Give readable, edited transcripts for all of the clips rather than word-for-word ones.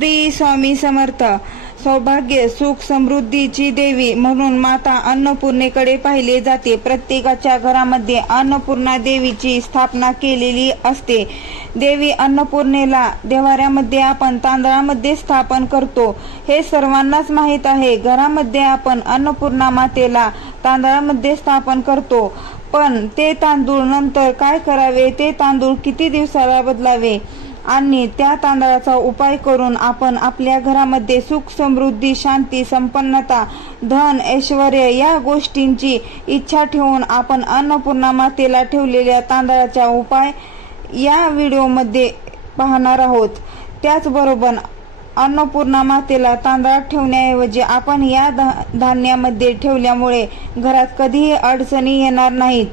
श्री स्वामी समर्थ. सौभाग्य, सुख, समृद्धीची देवी म्हणून माता अन्नपूर्णेकडे पाहिले जाते. प्रत्येकाच्या घरामध्ये अन्नपूर्णा देवीची स्थापना केलेली असते. देवी अन्नपूर्णेला देवाऱ्यामध्ये आपण तांदळामध्ये स्थापन करतो, हे सर्वांनाच माहीत आहे. घरामध्ये आपण अन्नपूर्णा मातेला तांदळामध्ये स्थापन करतो, पण ते तांदूळ नंतर काय करावे, ते तांदूळ किती दिवसाला बदलावे आणि त्या तांदळाचा उपाय करून आपण आपल्या घरामध्ये सुख, समृद्धी, शांती, संपन्नता, धन, ऐश्वर या गोष्टींची इच्छा ठेवून आपण अन्नपूर्णा मातेला ठेवलेल्या तांदळाचा उपाय या व्हिडिओमध्ये पाहणार आहोत. त्याचबरोबर अन्नपूर्णा मातेला तांदळात ठेवण्याऐवजी आपण या धान्यामध्ये ठेवल्यामुळे घरात कधीही अडचणी येणार नाहीत.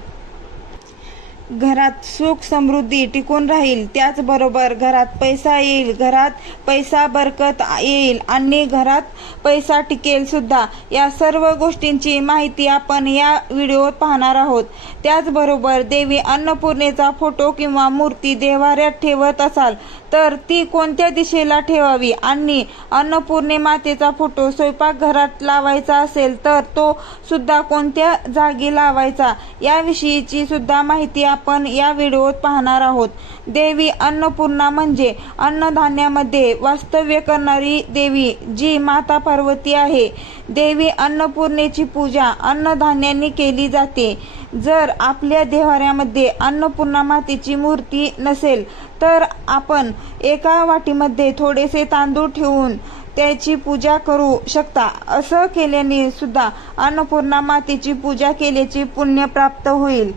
घरात सुख, समृद्धी टिकून राहील. त्याचबरोबर घरात पैसा येईल, घरात पैसा बरकत येईल आणि घरात पैसा टिकेल सुद्धा. या सर्व गोष्टींची माहिती आपण या व्हिडिओत पाहणार आहोत. त्याचबरोबर देवी अन्नपूर्णेचा फोटो किंवा मूर्ती देवाऱ्यात ठेवत असाल तर ती कोणत्या दिशेला ठेवावी आणि अन्नपूर्णे मातेचा फोटो स्वयंपाकघरात लावायचा असेल तर तो सुद्धा कोणत्या जागी लावायचा, याविषयीची सुद्धा माहिती आपण या व्हिडिओत पाहणार आहोत. देवी अन्नपूर्णा म्हणजे अन्नधान्यामध्ये वास्तव्य करणारी देवी, जी माता पार्वती आहे. देवी अन्नपूर्णेची पूजा अन्नधान्यांनी केली जाते. जर आपल्या देवाऱ्यामध्ये अन्नपूर्णा मातेची मूर्ती नसेल तर आपण एका वाटीमध्ये थोडेसे तांदूळ ठेवून त्याची पूजा करू शकता. असं केल्याने सुद्धा अन्नपूर्णा मातेची पूजा केल्याचे पुण्य प्राप्त होईल.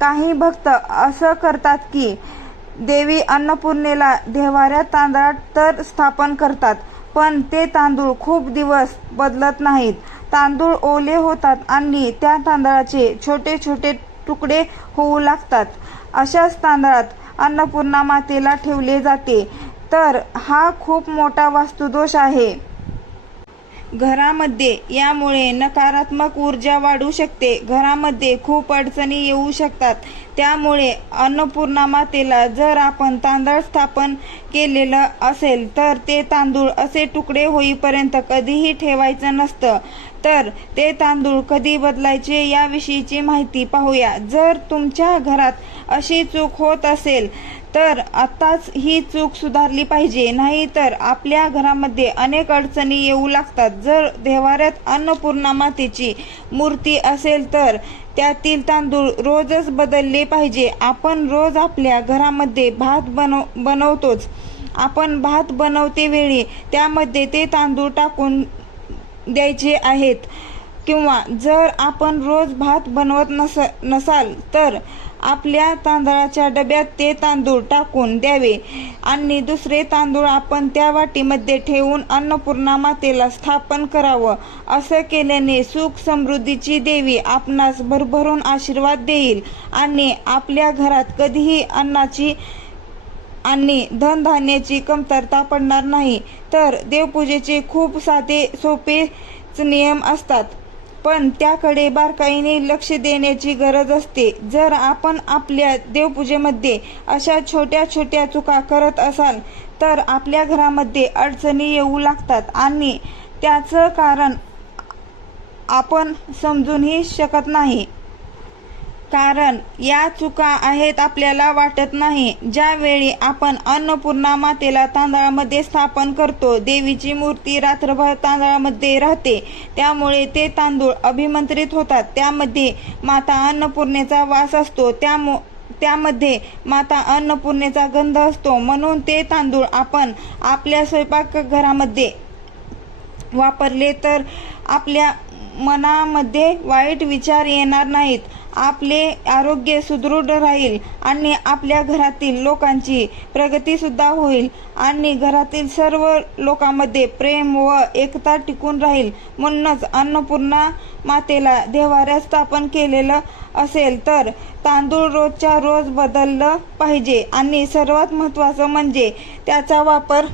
काही भक्त असं करतात की देवी अन्नपूर्णेला देवाऱ्यात तांदळात तर स्थापन करतात, पण ते तांदूळ खूप दिवस बदलत नाहीत. तांदूळ ओले होतात आणि त्या तांदळाचे छोटे छोटे तुकडे होऊ लागतात. अशाच तांदळात अन्नपूर्णा मातेला ठेवले जाते, तर हा खूप मोठा वास्तुदोष आहे. घरामध्ये यामुळे नकारात्मक ऊर्जा वाढू शकते. घरामध्ये खूप अडचणी येऊ शकतात. त्यामुळे अन्नपूर्णा मातेला जर आपण तांदळ स्थापन केलेलं असेल तर ते तांदूळ असे तुकडे होईपर्यंत कधीही ठेवायचं नसतं. तर ते तांदूळ कधी बदलायचे याविषयीची माहिती पाहूया. जर तुमच्या घरात अशी चूक होत असेल तर आत्ताच ही चूक सुधारली पाहिजे, नाहीतर आपल्या घरामध्ये अनेक अडचणी येऊ लागतात. जर देवाऱ्यात अन्नपूर्णा मातेची मूर्ती असेल तर त्यातील तांदूळ रोजच बदलले पाहिजे. आपण रोज आपल्या घरामध्ये भात बनवतोच. आपण भात बनवते वेळी त्यामध्ये ते तांदूळ टाकून द्यायचे आहेत. किंवा जर आपण रोज भात बनवत नसाल तर आपल्या तांदळाच्या डब्यात ते तांदूळ टाकून द्यावे आणि दुसरे तांदूळ आपण त्या वाटीमध्ये ठेवून अन्नपूर्णा मातेला स्थापन करावं. असं केल्याने सुख, समृद्धीची देवी आपणास भरभरून आशीर्वाद देईल आणि आपल्या घरात कधीही अन्नाची आणि धनधान्याची कमतरता पडणार नाही. तर देवपूजेचे खूप साधे सोपेच नियम असतात, पण त्याकडे बारकाईने लक्ष देण्याची गरज असते. जर आपण आपल्या देवपूजेमध्ये अशा छोट्या छोट्या चुका करत असाल तर आपल्या घरामध्ये अडचणी येऊ लागतात आणि त्याचं कारण आपण समजूनही शकत नाही. कारण या चुका आहेत आपल्याला वाटत नाही. ज्यावेळी आपण अन्नपूर्णा मातेला तांदळामध्ये स्थापन करतो, देवीची मूर्ती रात्रभर तांदळामध्ये राहते, त्यामुळे ते तांदूळ अभिमंत्रित होतात. त्यामध्ये माता अन्नपूर्णेचा वास असतो. त्यामध्ये माता अन्नपूर्णेचा गंध असतो. म्हणून ते तांदूळ आपण आपल्या स्वयंपाकघरामध्ये वापरले तर आपल्या मनामध्ये वाईट विचार येणार नाहीत. आपले आरोग्य सुदृढ राहील आणि आपल्या घरातील लोकांची प्रगती सुद्धा होईल आणि घरातील सर्व लोकांमध्ये प्रेम व एकता टिकून राहील. म्हणूनच अन्नपूर्णा मातेला देवाऱ्यात स्थापन केलेलं असेल तर तांदूळ रोजच्या रोज बदललं पाहिजे आणि सर्वात महत्त्वाचं म्हणजे त्याचा वापर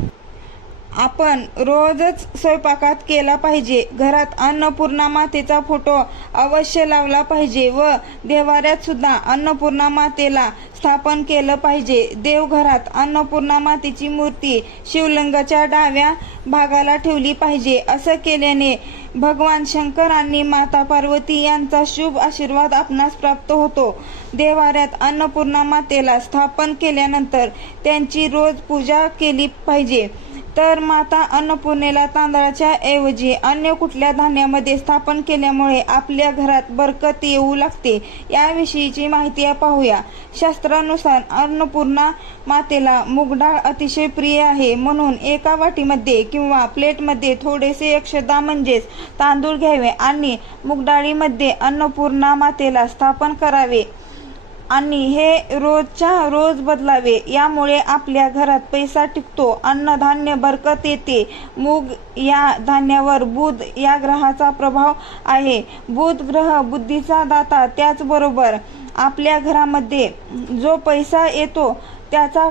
आपण रोजच स्वयंपाकात केला पाहिजे. घरात अन्नपूर्णा मातेचा फोटो अवश्य लावला पाहिजे व देवाऱ्यात सुद्धा अन्नपूर्णा मातेला स्थापन केलं पाहिजे. देवघरात अन्नपूर्णा मातेची मूर्ती शिवलिंगाच्या डाव्या भागाला ठेवली पाहिजे. असं केल्याने भगवान शंकर आणि माता पार्वती यांचा शुभ आशीर्वाद आपणास प्राप्त होतो. देवाऱ्यात अन्नपूर्णा मातेला स्थापन केल्यानंतर त्यांची रोज पूजा केली पाहिजे. तर माता अन्नपूर्णेला तांदळाच्या ऐवजी अन्य कुठल्या धान्यामध्ये स्थापन केल्यामुळे आपल्या घरात बरकत येऊ लागते, याविषयीची माहिती पाहूया. शास्त्रानुसार अन्नपूर्णा मातेला मूगडाळ अतिशय प्रिय आहे, म्हणून एका वाटीमध्ये किंवा प्लेटमध्ये थोडेसे अक्षदा म्हणजेच तांदूळ घ्यावे आणि मूगडाळीमध्ये अन्नपूर्णा मातेला स्थापन करावे आणि हे रोजच्या रोज बदलावे. यामुळे आपल्या घरात पैसा टिकतो, अन्नधान्य बरकत येते. मूग या धान्यावर बुध या ग्रहाचा प्रभाव आहे. बुध ग्रह बुद्धीचा दाता, त्याचबरोबर आपल्या घरामध्ये जो पैसा येतो त्याचा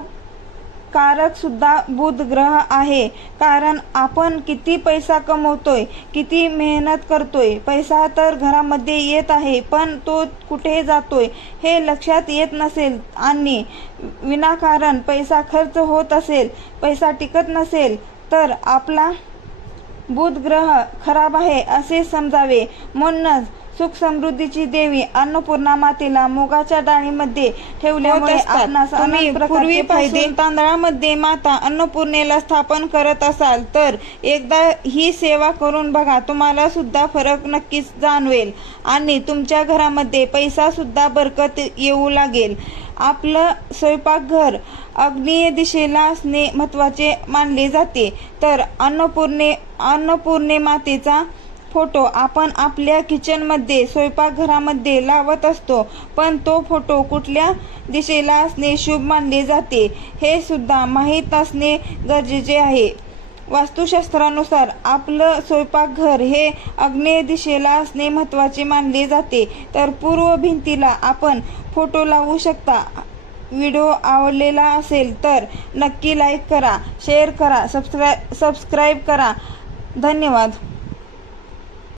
कारक सुद्धा बुध ग्रह आहे. कारण आपण किती पैसा कमवतोय, किती मेहनत करतोय, पैसा तर घरामध्ये येत आहे पण तो कुठे जातोय हे लक्षात येत नसेल आणि विनाकारण पैसा खर्च होत असेल, पैसा टिकत नसेल तर आपला बुध ग्रह खराब आहे असे समजावे. म्हणूनच सुख समृद्धीची देवी अन्नपूर्णा मातेला मुगाच्या डाळीमध्ये ठेवल्यामुळे आपणास अनेक प्रकारचे फायदे. तांदळामध्ये माता अन्नपूर्णेला स्थापन करत असाल तर एकदा ही सेवा करून बघा, तुम्हाला सुद्धा फरक नक्कीच जाणवेल आणि तुमच्या घरामध्ये पैसा सुद्धा बरकत येऊ लागेल. आपलं स्वयंपाकघर आग्नेय दिशेला असणे महत्त्वाचे मानले जाते. तर अन्नपूर्णे मातेचा फोटो आपण आपल्या किचनमध्ये स्वयंपाकघरामध्ये लावत असतो, पण तो फोटो कुठल्या दिशेला असणे शुभ मानले जाते हे सुद्धा माहीत असणे गरजेचे आहे. वास्तुशास्त्रानुसार आपलं स्वयंपाकघर हे आग्नेय दिशेला असणे महत्त्वाचे मानले जाते. तर पूर्व भिंतीला आपण फोटो लावू शकता. व्हिडिओ आवडलेला असेल तर नक्की लाईक करा, शेअर करा, सबस्क्राईब करा. धन्यवाद.